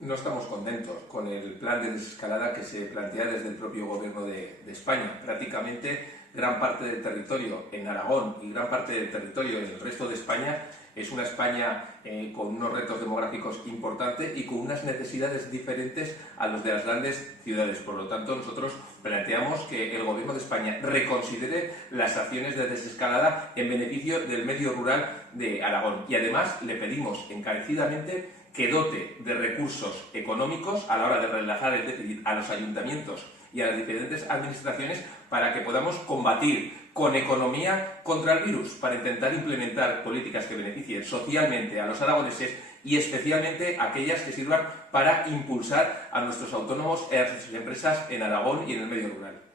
No estamos contentos con el plan de desescalada que se plantea desde el propio Gobierno de España. Prácticamente gran parte del territorio en Aragón y gran parte del territorio en el resto de España es una España con unos retos demográficos importantes y con unas necesidades diferentes a los de las grandes ciudades. Por lo tanto, nosotros planteamos que el Gobierno de España reconsidere las acciones de desescalada en beneficio del medio rural de Aragón. Y además le pedimos encarecidamente que dote de recursos económicos a la hora de relajar el déficit a los ayuntamientos y a las diferentes administraciones para que podamos combatir con economía contra el virus, para intentar implementar políticas que beneficien socialmente a los aragoneses y especialmente aquellas que sirvan para impulsar a nuestros autónomos y a sus empresas en Aragón y en el medio rural.